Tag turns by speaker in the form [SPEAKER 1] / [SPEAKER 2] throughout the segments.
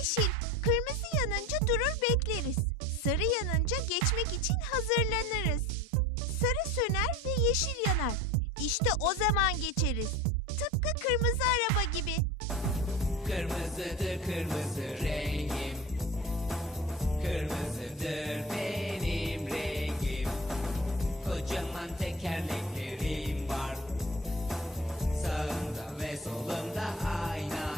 [SPEAKER 1] yeşil. Kırmızı yanınca durur bekleriz. Sarı yanınca geçmek için hazırlanırız. Sarı söner ve yeşil yanar. İşte o zaman geçeriz. Tıpkı kırmızı araba gibi.
[SPEAKER 2] Kırmızıdır kırmızı rengim Kırmızıdır benim rengim Kocaman tekerleklerim var Sağımda ve solumda aynalar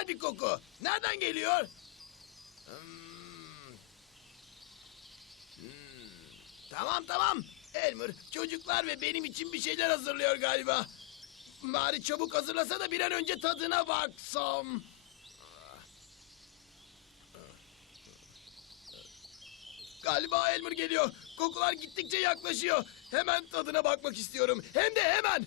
[SPEAKER 3] güzel bir koku. Nereden geliyor? Tamam tamam. Elmer çocuklar ve benim için bir şeyler hazırlıyor galiba. Bari çabuk hazırlasa da bir an önce tadına baksam. Galiba Elmer geliyor. Kokular gittikçe yaklaşıyor. Hemen tadına bakmak istiyorum. Hem de hemen.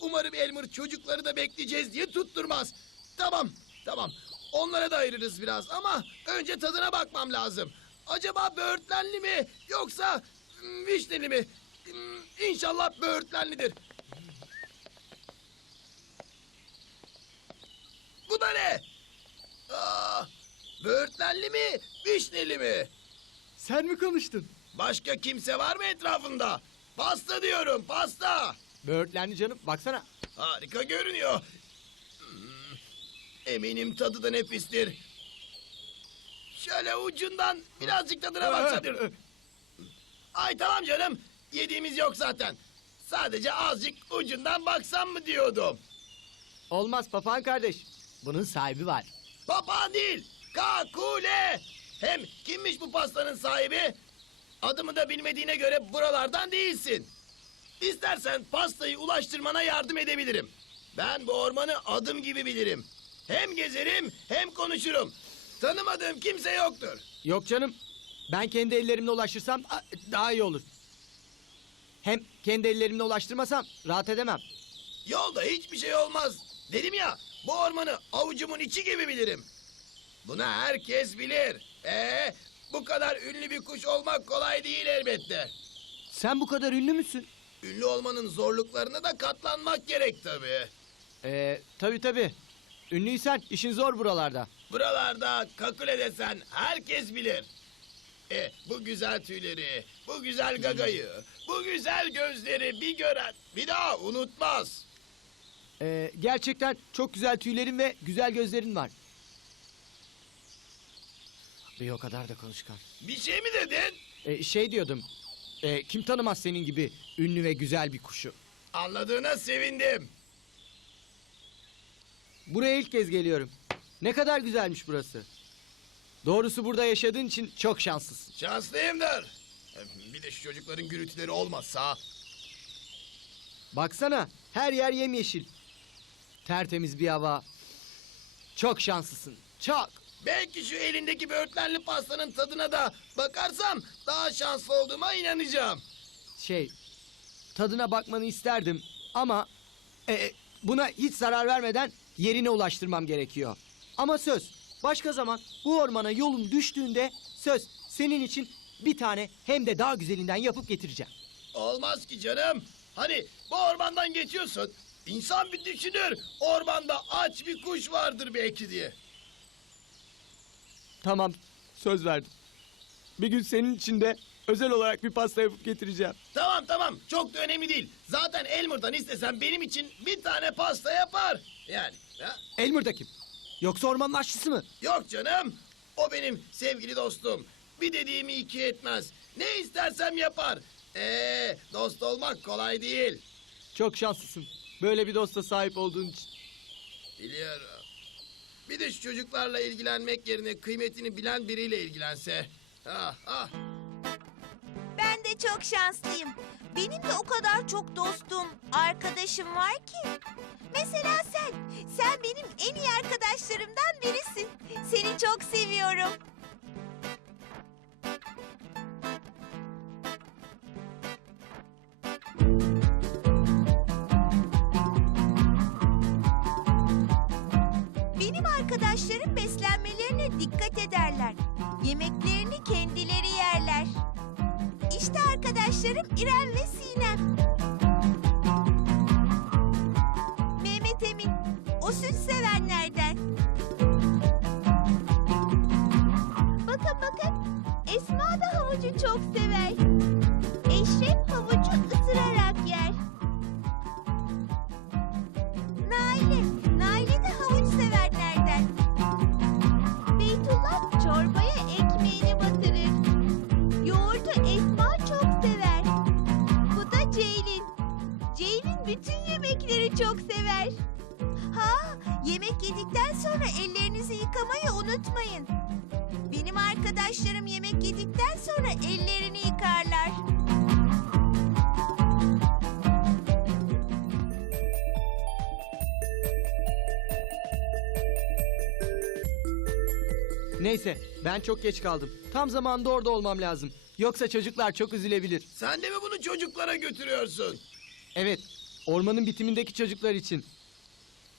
[SPEAKER 3] Umarım Elmer çocukları da bekleyeceğiz diye tutturmaz. Tamam, tamam. Onlara da ayırırız biraz ama önce tadına bakmam lazım. Acaba böğürtlenli mi yoksa mm, vişneli mi? Mm, İnşallah böğürtlenlidir. Bu da ne? Aa, böğürtlenli mi, vişneli mi?
[SPEAKER 4] Sen mi konuştun?
[SPEAKER 3] Başka kimse var mı etrafında? Pasta diyorum, pasta.
[SPEAKER 4] Böğürtlendi canım. Baksana.
[SPEAKER 3] Harika görünüyor. Eminim tadı da nefistir. Şöyle ucundan birazcık tadına baksana. Ay tamam canım. Yediğimiz yok zaten. Sadece azıcık ucundan baksam mı diyordum.
[SPEAKER 4] Olmaz papağan kardeş. Bunun sahibi var.
[SPEAKER 3] Papağan değil, kakule. Hem kimmiş bu pastanın sahibi? Adımı da bilmediğine göre buralardan değilsin. İstersen pastayı ulaştırmana yardım edebilirim. Ben bu ormanı adım gibi bilirim. Hem gezerim hem konuşurum. Tanımadığım kimse yoktur.
[SPEAKER 4] Yok canım. Ben kendi ellerimle ulaştırsam daha iyi olur. Hem kendi ellerimle ulaştırmasam rahat edemem.
[SPEAKER 3] Yolda hiçbir şey olmaz. Dedim ya bu ormanı avucumun içi gibi bilirim. Bunu herkes bilir. Ee, bu kadar ünlü bir kuş olmak kolay değil elbette.
[SPEAKER 4] Sen bu kadar ünlü müsün?
[SPEAKER 3] Ünlü olmanın zorluklarına da katlanmak gerek tabii.
[SPEAKER 4] Ee, tabii tabii. Ünlüysen işin zor buralarda.
[SPEAKER 3] Buralarda kakule desen herkes bilir. E, bu güzel tüyleri, bu güzel gagayı, bu güzel gözleri bir gören bir daha unutmaz.
[SPEAKER 4] Ee, gerçekten çok güzel tüylerin ve güzel gözlerin var. Bir o kadar da konuşkan.
[SPEAKER 3] Bir şey mi dedin?
[SPEAKER 4] Ee, şey diyordum. ee, kim tanımaz senin gibi ünlü ve güzel bir kuşu?
[SPEAKER 3] Anladığına sevindim.
[SPEAKER 4] Buraya ilk kez geliyorum. Ne kadar güzelmiş burası. Doğrusu burada yaşadığın için çok şanslısın.
[SPEAKER 3] Şanslıyımdır. E, Bir de şu çocukların gürültüleri olmazsa.
[SPEAKER 4] Baksana her yer yemyeşil. Tertemiz bir hava. Çok şanslısın. Çok.
[SPEAKER 3] Belki şu elindeki böğürtlenli pastanın tadına da bakarsam daha şanslı olduğuma inanacağım.
[SPEAKER 4] Şey tadına bakmanı isterdim ama e, buna hiç zarar vermeden yerine ulaştırmam gerekiyor. Ama söz başka zaman bu ormana yolun düştüğünde söz senin için bir tane hem de daha güzelinden yapıp getireceğim.
[SPEAKER 3] Olmaz ki canım. Hani bu ormandan geçiyorsun. İnsan bir düşünür. Ormanda aç bir kuş vardır belki diye.
[SPEAKER 4] Tamam söz verdim. Bir gün senin için de özel olarak bir pasta yapıp getireceğim.
[SPEAKER 3] Tamam tamam çok da önemli değil. Zaten Elmer'dan istesem benim için bir tane pasta yapar. Yani ha?
[SPEAKER 4] Elmer'da kim? Yoksa ormanın aşçısı mı?
[SPEAKER 3] Yok canım. O benim sevgili dostum. Bir dediğimi iki etmez. Ne istersem yapar. Ee, dost olmak kolay değil.
[SPEAKER 4] Çok şanslısın. Böyle bir dosta sahip olduğun için.
[SPEAKER 3] Biliyorum. Bir de şu çocuklarla ilgilenmek yerine kıymetini bilen biriyle ilgilense. Ah ah.
[SPEAKER 1] Çok şanslıyım. Benim de o kadar çok dostum, arkadaşım var ki. Mesela sen. Sen benim en iyi arkadaşlarımdan birisin. Seni çok seviyorum. Benim arkadaşlarım beslenmelerine dikkat ederler. Yemeklerini kendileri arkadaşlarım İrem ve Sinem. Mehmet Emin, o süt sevenlerden. Bakın bakın, Esma da havucu çok sever.
[SPEAKER 4] Neyse ben çok geç kaldım. Tam zamanında orada olmam lazım. Yoksa çocuklar çok üzülebilir.
[SPEAKER 3] Sen de mi bunu çocuklara götürüyorsun?
[SPEAKER 4] Evet ormanın bitimindeki çocuklar için.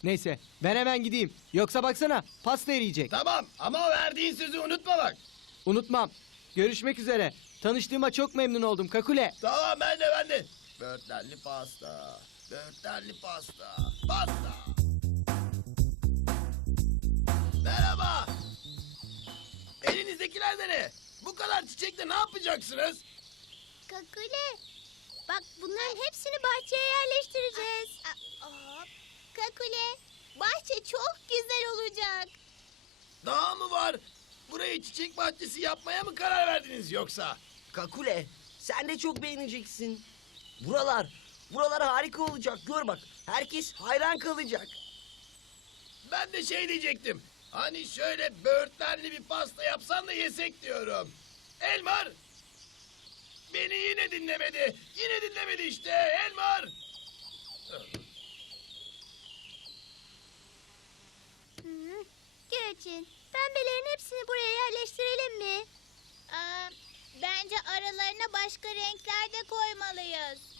[SPEAKER 4] Neyse ben hemen gideyim. Yoksa baksana pasta eriyecek.
[SPEAKER 3] Tamam ama verdiğin sözü unutma bak.
[SPEAKER 4] Unutmam. Görüşmek üzere. Tanıştığıma çok memnun oldum Kakule.
[SPEAKER 3] Tamam ben de ben de. Böğürtlenli pasta. Böğürtlenli pasta. Pasta. Elinizdekiler de ne? Bu kadar çiçekle ne yapacaksınız?
[SPEAKER 5] Kakule. Bak bunların hepsini bahçeye yerleştireceğiz. Kakule. Bahçe çok güzel olacak.
[SPEAKER 3] Daha mı var? Burayı çiçek bahçesi yapmaya mı karar verdiniz yoksa?
[SPEAKER 6] Kakule, sen de çok beğeneceksin. Buralar, buralar harika olacak. Gör bak, herkes hayran kalacak.
[SPEAKER 3] Ben de şey diyecektim. Hani şöyle böğürtlenli bir pasta yapsan da yesek diyorum. Elmar! Beni yine dinlemedi. Yine dinlemedi işte Elmar!
[SPEAKER 5] Gülçin, pembelerin hepsini buraya yerleştirelim mi? Aa, bence aralarına başka renkler de koymalıyız.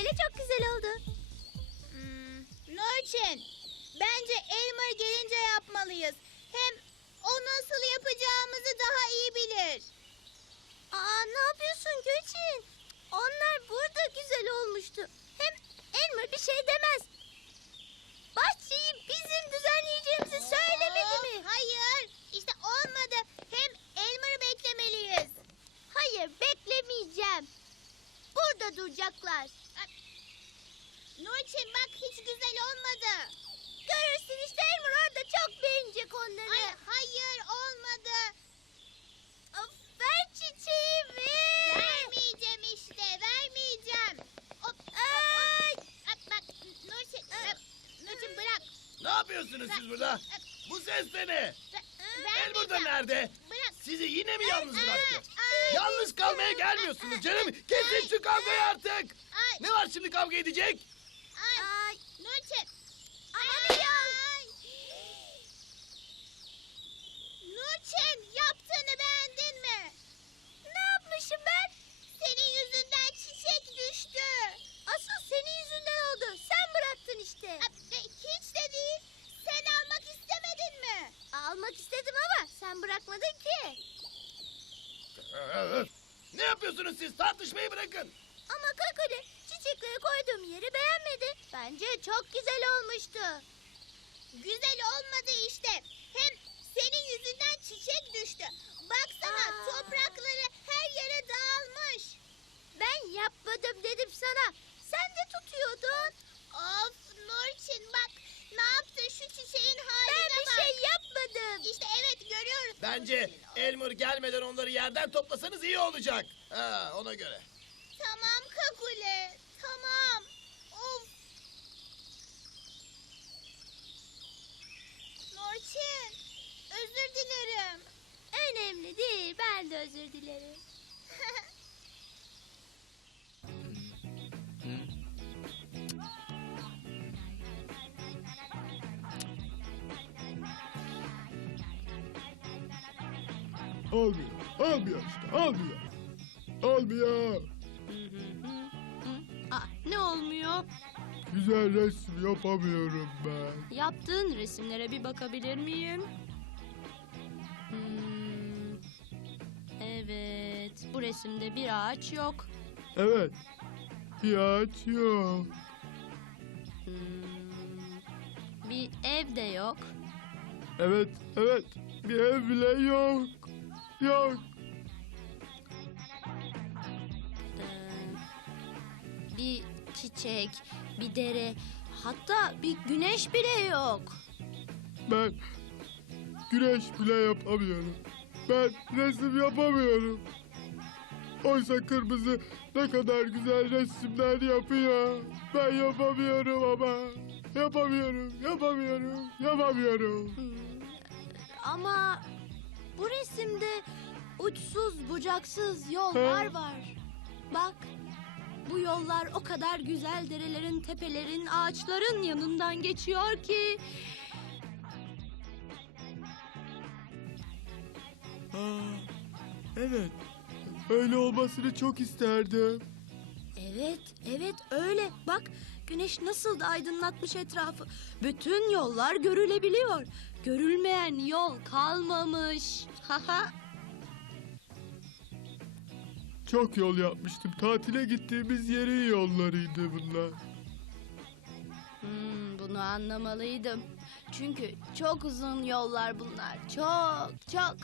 [SPEAKER 5] Böyle çok güzel oldu. Hmm, Nurçin, bence Elmer gelince yapmalıyız. Hem o nasıl yapacağımızı daha iyi bilir. Aa, ne yapıyorsun Gülçin? Onlar burada güzel olmuştu. Hem Elmer bir şey demez. Bahçeyi bizim düzenleyeceğimizi söylemedi mi? Hayır, işte olmadı. Hem Elmer'ı beklemeliyiz. Hayır, beklemeyeceğim. Burada duracaklar. Nurçin bak hiç güzel olmadı. Görürsün işte Elmer orada çok beğenecek onları. Ay, hayır olmadı. Of, ver çiçeğimi. Vermeyeceğim işte vermeyeceğim. Hop, Ay. Bak, bak Nurçin, Nurçin bırak.
[SPEAKER 3] Ne yapıyorsunuz siz burada? Bu ses de ne? Elmar da
[SPEAKER 5] Vermeyeceğim.
[SPEAKER 3] nerede?
[SPEAKER 5] Bırak.
[SPEAKER 3] Sizi yine mi yalnız bıraktı? Yalnız kalmaya gelmiyorsunuz canım. Kesin şu kavgayı artık.
[SPEAKER 5] Ay.
[SPEAKER 3] Ne var şimdi kavga edecek?
[SPEAKER 5] Ay. Ay. Nurçin. Ay. Ay. Nurçin yaptığını beğendin mi? Ben? Senin yüzünden çiçek düştü. Asıl senin yüzünden oldu. Sen bıraktın işte. Hiç de değil. Sen almak istemedin mi? Almak Sen bırakmadın ki.
[SPEAKER 3] Ne yapıyorsunuz siz? Tartışmayı bırakın.
[SPEAKER 5] Ama Kakule çiçekleri koyduğum yeri beğenmedi. Bence çok güzel olmuştu. Güzel olmadı işte. Hem senin yüzünden çiçek düştü. Baksana toprakları her yere dağılmış. Ben yapmadım dedim sana. Sen de tutuyordun. Of Nurçin bak ne yaptın şu çiçeğin haline bak. Ben bir şey yapmadım. İşte evet görüyoruz.
[SPEAKER 3] Bence Elmer gelmeden onları yerden toplasanız iyi olacak. Ha, ona göre.
[SPEAKER 5] Tamam Kakule. Tamam. Of. Norçin. Özür dilerim. Önemli değil. Ben de özür dilerim.
[SPEAKER 7] Olmuyor. Olmuyor işte. Olmuyor. Olmuyor.
[SPEAKER 8] Aa, ne olmuyor?
[SPEAKER 7] Güzel resim yapamıyorum ben.
[SPEAKER 8] Yaptığın resimlere bir bakabilir miyim? Evet, bu resimde bir ağaç yok.
[SPEAKER 7] Evet. Bir ağaç yok.
[SPEAKER 8] Hmm, bir ev de yok.
[SPEAKER 7] Evet, evet. Bir ev bile yok. Yok.
[SPEAKER 8] Ee, bir çiçek, bir dere, hatta bir güneş bile yok.
[SPEAKER 7] Ben güneş bile yapamıyorum. Ben resim yapamıyorum. Oysa kırmızı ne kadar güzel resimler yapıyor. Ben yapamıyorum ama. Yapamıyorum, yapamıyorum, yapamıyorum.
[SPEAKER 8] Ama bu resimde uçsuz bucaksız yollar
[SPEAKER 7] Hı.
[SPEAKER 8] var. Bak bu yollar o kadar güzel derelerin, tepelerin, ağaçların yanından geçiyor ki...
[SPEAKER 7] Aa, evet. Öyle olmasını çok isterdim.
[SPEAKER 8] Evet, evet öyle. Bak güneş nasıl da aydınlatmış etrafı. Bütün yollar görülebiliyor. Görülmeyen yol kalmamış. Haha.
[SPEAKER 7] Çok yol yapmıştım. Tatile gittiğimiz yerin yollarıydı bunlar.
[SPEAKER 8] Hmm, bunu anlamalıydım. Çünkü çok uzun yollar bunlar. Çok, çok.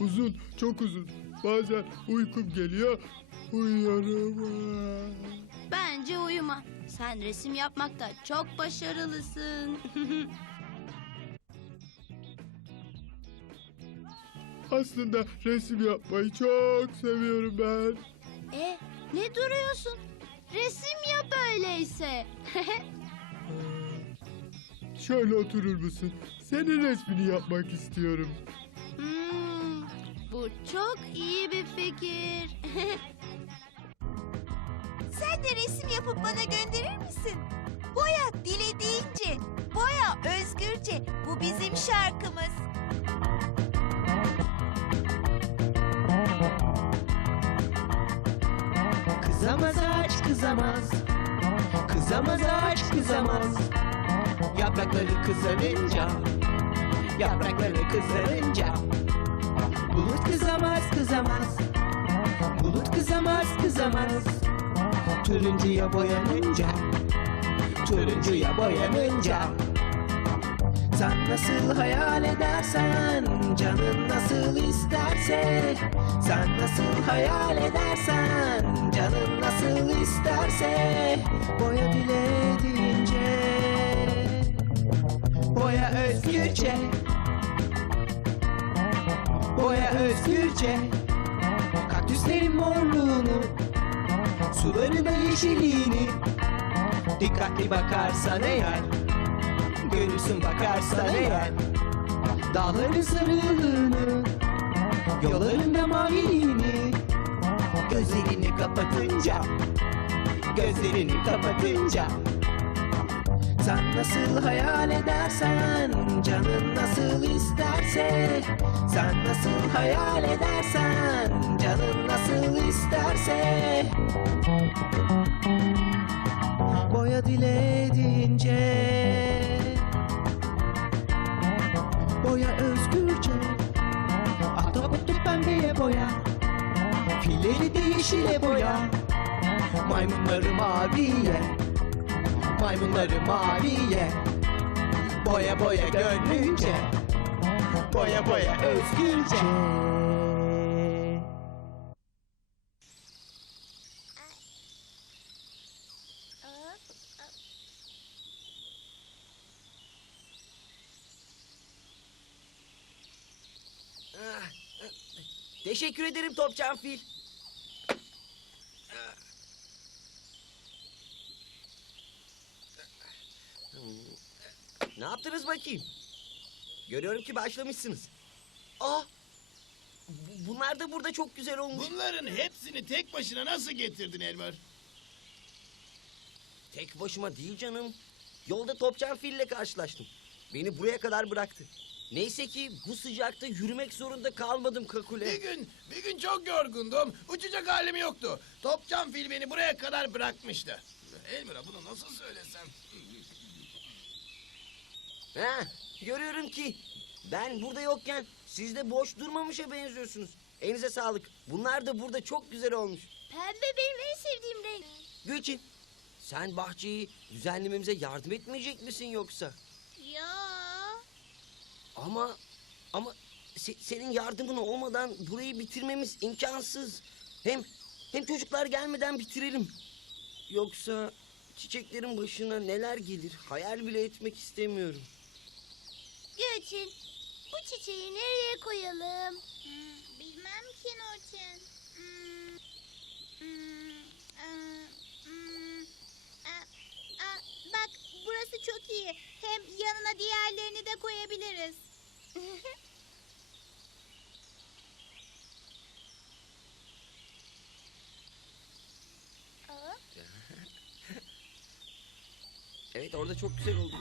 [SPEAKER 7] Uzun, çok uzun. Bazen uykum geliyor, uyuyorum.
[SPEAKER 8] Bence uyuma. Sen resim yapmakta çok başarılısın.
[SPEAKER 7] Aslında resim yapmayı çok seviyorum ben.
[SPEAKER 8] e, ne duruyorsun? Resim yap öyleyse.
[SPEAKER 7] Şöyle oturur musun? Senin resmini yapmak istiyorum.
[SPEAKER 8] Bu çok iyi bir fikir.
[SPEAKER 1] Sen de resim yapıp bana gönderir misin? Boya dilediğince. Boya özgürce. Bu bizim şarkımız.
[SPEAKER 2] Kızamaz ağaç kızamaz Kızamaz ağaç kızamaz Yaprakları kızarınca Yaprakları kızarınca Bulut kızamaz kızamaz. Bulut kızamaz kızamaz. Turuncuya boyanınca Turuncuya boyanınca. Sen nasıl hayal edersen, canın nasıl isterse. Sen nasıl hayal edersen, canın nasıl isterse. Boya dilediğince Boya özgürce Boya özgürce Kaktüslerin morluğunu Suların da yeşilliğini. Dikkatli bakarsan eğer Görürsün bakarsan eğer. Dağların sarılığını Yollarında maviliğini Gözlerini kapatınca Gözlerini kapatınca sen nasıl hayal edersen Canın nasıl isterse. Sen nasıl hayal edersen Canın nasıl isterse. Boya dilediğince Boya özgürce. Ahtapotu pembeye boya Filleri değişile boya. Maymunları maviye Maymunları maviye Boya boya gönlünce Boya boya özgürce.
[SPEAKER 6] Teşekkür ederim Topçam Fil. Ne yaptınız bakayım? Görüyorum ki başlamışsınız. Bu- Bunlar da burada çok güzel olmuş.
[SPEAKER 3] Bunların hepsini tek başına nasıl getirdin Elmer?
[SPEAKER 6] Tek başıma değil canım. Yolda Topçam Fil'le karşılaştım. Beni buraya kadar bıraktı. Neyse ki bu sıcakta yürümek zorunda kalmadım Kakule.
[SPEAKER 3] Bir gün, bir gün çok yorgundum. Uçacak halim yoktu. Topçam fil beni buraya kadar bırakmıştı. Elmer'a bunu nasıl söylesem?
[SPEAKER 6] Ha, görüyorum ki ben burada yokken siz de boş durmamışa benziyorsunuz. Elinize sağlık. Bunlar da burada çok güzel olmuş.
[SPEAKER 5] Pembe benim en sevdiğim renk.
[SPEAKER 6] Gülçin, sen bahçeyi düzenlememize yardım etmeyecek misin yoksa?
[SPEAKER 5] Ya.
[SPEAKER 6] Ama ama se- senin yardımın olmadan burayı bitirmemiz imkansız. Hem hem çocuklar gelmeden bitirelim. Yoksa çiçeklerin başına neler gelir hayal bile etmek istemiyorum.
[SPEAKER 5] Gülçin, bu çiçeği nereye koyalım? Hmm, bilmem ki Nurçin. Hmm, hmm, hmm, bak burası çok iyi. Hem yanına diğerlerini de koyabiliriz.
[SPEAKER 6] Evet orada çok güzel oldu.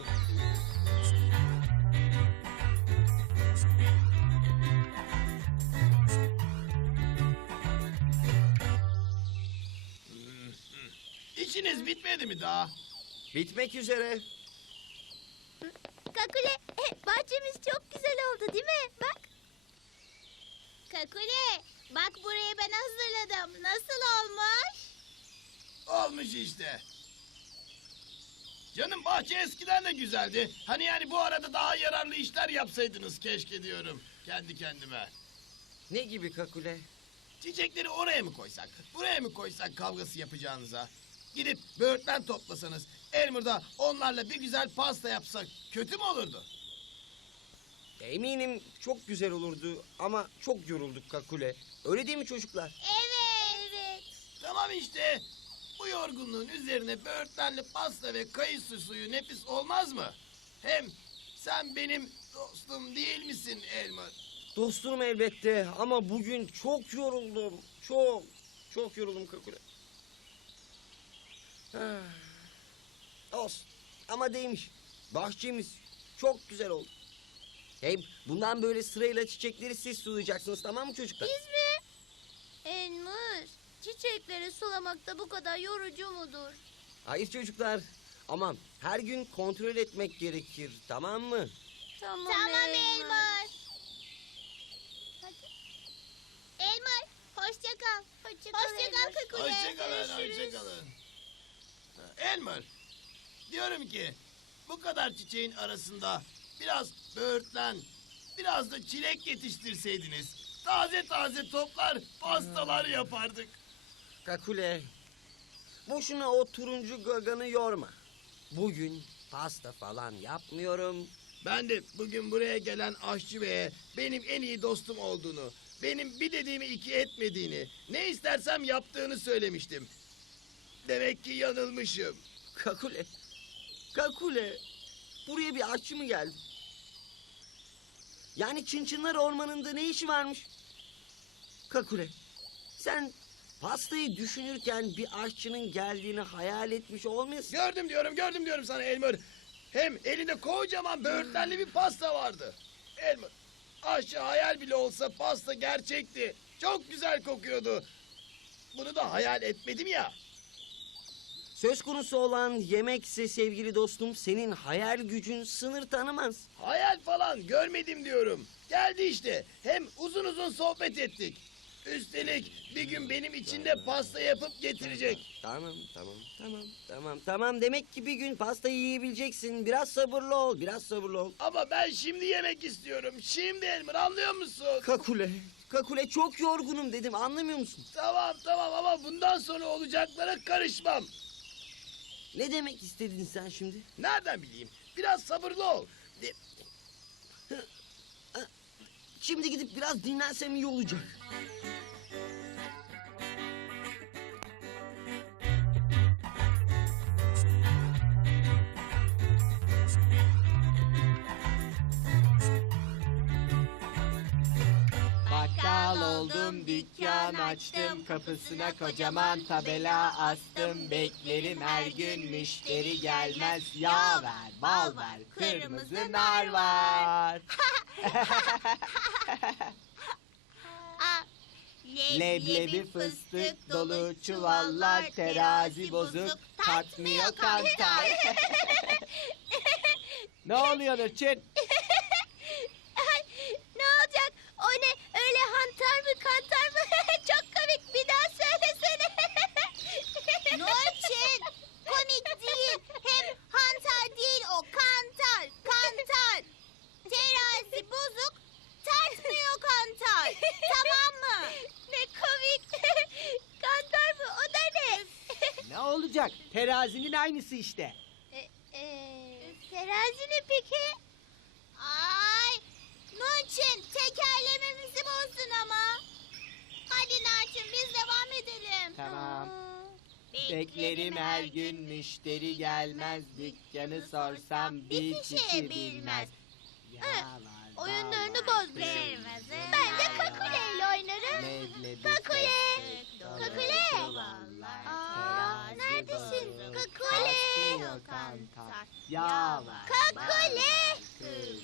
[SPEAKER 3] İşiniz bitmedi mi daha?
[SPEAKER 6] Bitmek üzere.
[SPEAKER 5] Kakule, bahçemiz çok güzel oldu değil mi? Bak. Kakule, bak burayı ben hazırladım. Nasıl olmuş?
[SPEAKER 3] Olmuş işte. Canım bahçe eskiden de güzeldi. Hani yani bu arada daha yararlı işler yapsaydınız keşke diyorum kendi kendime.
[SPEAKER 6] Ne gibi Kakule?
[SPEAKER 3] Çiçekleri oraya mı koysak, buraya mı koysak kavgası yapacağınıza? Gidip böğürtlen toplasanız, Elmer'da onlarla bir güzel pasta yapsak kötü mü olurdu?
[SPEAKER 6] Eminim çok güzel olurdu ama çok yorulduk Kakule. Öyle değil mi çocuklar?
[SPEAKER 5] Evet. Evet.
[SPEAKER 3] Tamam işte. Bu yorgunluğun üzerine böğürtlenli pasta ve kayısı suyu nefis olmaz mı? Hem sen benim dostum değil misin Elmer?
[SPEAKER 6] Dostum elbette ama bugün çok yoruldum. Çok, çok yoruldum Kakule. Olsun ama değmiş. Bahçemiz çok güzel oldu. Hey, bundan böyle sırayla çiçekleri siz sulayacaksınız tamam mı çocuklar?
[SPEAKER 5] Biz mi? Elmus, çiçekleri sulamakta bu kadar yorucu mudur?
[SPEAKER 6] Hayır çocuklar. Aman her gün kontrol etmek gerekir tamam mı?
[SPEAKER 5] Tamam, tamam Elmas. Elmas, hoşça kal. Hoşça kal, hoşça kal Kakule.
[SPEAKER 3] Hoşçakalın, hoşçakalın. Elmer, diyorum ki bu kadar çiçeğin arasında biraz böğürtlen, biraz da çilek yetiştirseydiniz. Taze taze toplar, pastalar yapardık.
[SPEAKER 6] Kakule. Boşuna o turuncu gaganı yorma. Bugün pasta falan yapmıyorum.
[SPEAKER 3] Ben de bugün buraya gelen aşçı beye benim en iyi dostum olduğunu, benim bir dediğimi iki etmediğini, ne istersem yaptığını söylemiştim. Demek ki yanılmışım.
[SPEAKER 6] Kakule. Kakule. Buraya bir aşçı mı geldi? Yani Çınçınlar Ormanı'nda ne işi varmış? Kakule. Sen pastayı düşünürken bir aşçının geldiğini hayal etmiş olmayasın?
[SPEAKER 3] Gördüm diyorum, gördüm diyorum sana Elmer. Hem elinde kocaman böğürtlenli bir pasta vardı. Elmer, aşçı hayal bile olsa pasta gerçekti. Çok güzel kokuyordu. Bunu da hayal etmedim ya.
[SPEAKER 6] Söz konusu olan yemekse sevgili dostum senin hayal gücün sınır tanımaz.
[SPEAKER 3] Hayal falan görmedim diyorum. Geldi işte. Hem uzun uzun sohbet ettik. Üstelik bir gün benim için de pasta yapıp getirecek.
[SPEAKER 6] Tamam tamam tamam tamam tamam demek ki bir gün pastayı yiyebileceksin. Biraz sabırlı ol biraz sabırlı ol.
[SPEAKER 3] Ama ben şimdi yemek istiyorum. Şimdi Elmer anlıyor musun?
[SPEAKER 6] Kakule Kakule çok yorgunum dedim anlamıyor musun?
[SPEAKER 3] Tamam tamam ama bundan sonra olacaklara karışmam.
[SPEAKER 6] Ne demek istedin sen şimdi?
[SPEAKER 3] Nereden bileyim? Biraz sabırlı ol. De-
[SPEAKER 6] Şimdi gidip biraz dinlensem iyi olacak.
[SPEAKER 4] Oldum, dükkan açtım, kapısına kocaman tabela astım. Beklerim her gün müşteri gelmez, yağ ver, bal ver, kırmızı nar var.
[SPEAKER 5] Aa,
[SPEAKER 4] Leblebi fıstık dolu, çuvallar terazi bozuk, tatmıyor kantar. ne oluyor Nurçin?
[SPEAKER 5] Ay, ne olacak? O ne? Öyle hantar mı kantar mı? Çok komik. Bir daha söylesene. Nurçin. Komik değil. Hem hantar değil o. Kantar. Kantar. Terazi bozuk. Tartmıyor kantar. tamam mı? Ne komik. kantar mı? O da ne?
[SPEAKER 4] Ne olacak? Terazinin aynısı işte.
[SPEAKER 5] E, e, terazi ne peki? Ay, Nurçin tekerlememizi bozdun ama. Hadi Nurçin biz devam edelim.
[SPEAKER 4] Tamam. Beklerim her gün müşteri gelmez, dükkanı sorsam bir kişi bilmez. Yağ var,
[SPEAKER 5] Oyunlarını
[SPEAKER 4] bal var,
[SPEAKER 5] bozmuş.
[SPEAKER 4] kırmızı
[SPEAKER 5] Ben de Kakule ile oynarım. Kakule. Kakule. Aa, neredesin? Kakule. Kakule.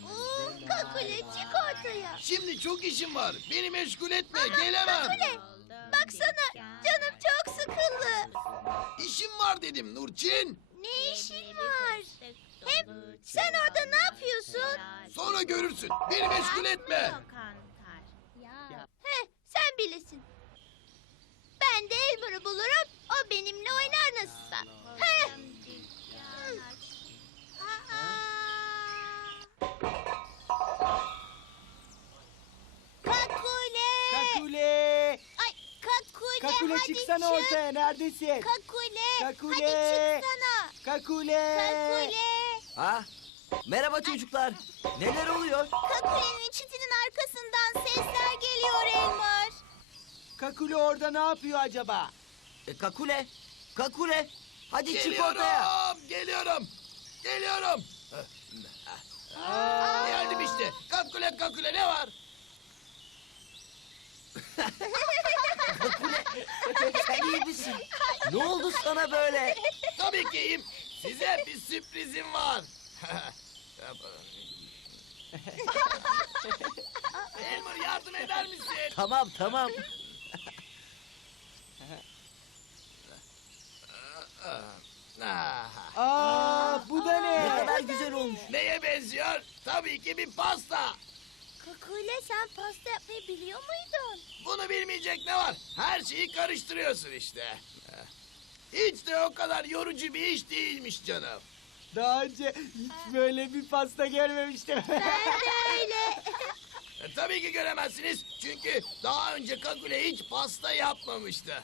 [SPEAKER 5] Oo, Kakule çık ortaya.
[SPEAKER 3] Şimdi çok işim var. Beni meşgul etme. Gelemem.
[SPEAKER 5] Kakule. Baksana canım çok sıkıldı.
[SPEAKER 3] İşim var dedim Nurçin.
[SPEAKER 5] Ne işin var? Hem sen orada ne yapıyorsun?
[SPEAKER 3] Sonra görürsün. Beni meşgul etme.
[SPEAKER 5] Heh, sen bilirsin. Ben de Elmer'ı bulurum, o benimle oynar nasılsa. Heh. Hı. Aa. Kakule.
[SPEAKER 4] Kakule!
[SPEAKER 5] Kakule,
[SPEAKER 4] Kakule
[SPEAKER 5] hadi
[SPEAKER 4] çıksana
[SPEAKER 5] çık.
[SPEAKER 4] ortaya neredesin?
[SPEAKER 5] Kakule.
[SPEAKER 4] Kakule.
[SPEAKER 5] Hadi çıksana.
[SPEAKER 4] Kakule!
[SPEAKER 5] Kakule.
[SPEAKER 6] Ha? Merhaba çocuklar. Neler oluyor?
[SPEAKER 5] Kakule'nin çitinin arkasından sesler geliyor Elmer.
[SPEAKER 4] Kakule orada ne yapıyor acaba?
[SPEAKER 6] E, kakule. Kakule. Hadi çık
[SPEAKER 3] Geliyorum.
[SPEAKER 6] ortaya.
[SPEAKER 3] Geliyorum. Geliyorum.
[SPEAKER 4] Aa,
[SPEAKER 3] Geldim işte. Kakule kakule ne var?
[SPEAKER 6] Sen iyi misin? Ne oldu sana böyle?
[SPEAKER 3] Tabii ki iyiyim. Size bir sürprizim var. Elmer yardım eder misin?
[SPEAKER 6] Tamam tamam.
[SPEAKER 3] Ah,
[SPEAKER 4] Aa, bu da
[SPEAKER 6] Ne
[SPEAKER 4] ne?
[SPEAKER 6] kadar güzel olmuş.
[SPEAKER 3] Neye benziyor? Tabii ki bir pasta.
[SPEAKER 5] Kakule sen pasta yapmayı biliyor muydun?
[SPEAKER 3] Bunu bilmeyecek ne var? Her şeyi karıştırıyorsun işte. Hiç de o kadar yorucu bir iş değilmiş canım.
[SPEAKER 4] Daha önce hiç böyle bir pasta görmemiştim.
[SPEAKER 5] Ben de öyle.
[SPEAKER 3] E, tabii ki göremezsiniz. Çünkü daha önce Kakule hiç pasta yapmamıştı.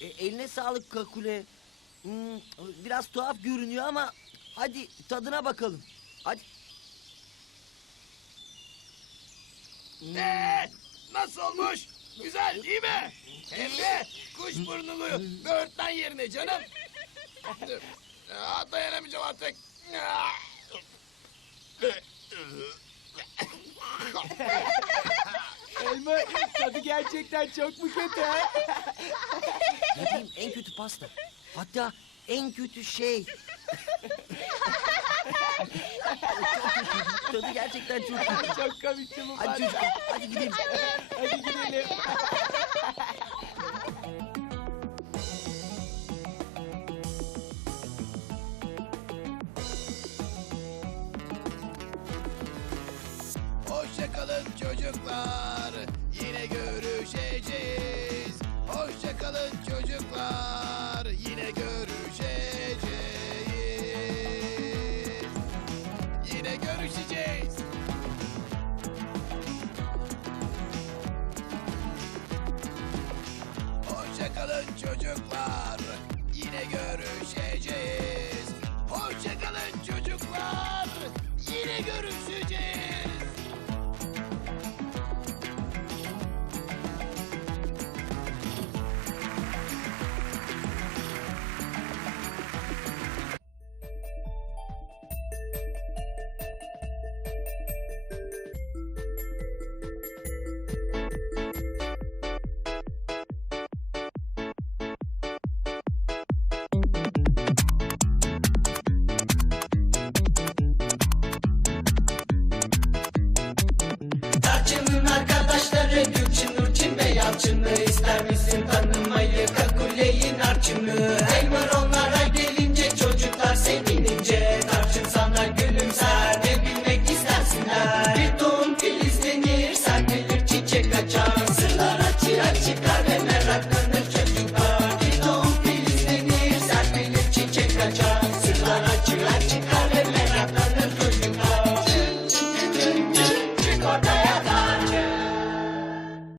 [SPEAKER 6] E, eline sağlık kakule. Hmm, biraz tuhaf görünüyor ama hadi tadına bakalım. Hadi.
[SPEAKER 3] Ne? Nasıl olmuş? Güzel değil mi? Hem de kuş burnulu böğürtlen yerine canım. Dur. Aa, dayanamayacağım artık.
[SPEAKER 4] Elma tadı gerçekten çok mu kötü?
[SPEAKER 6] Yediğim en kötü pasta. Hatta en kötü şey. tadı gerçekten çok iyi.
[SPEAKER 4] Çok komikti bu.
[SPEAKER 6] Hadi çocuklar hadi gidelim.
[SPEAKER 4] Hadi gidelim.
[SPEAKER 3] Hoşçakalın çocuklar. Yine görüşeceğiz. Hoşçakalın çocuklar.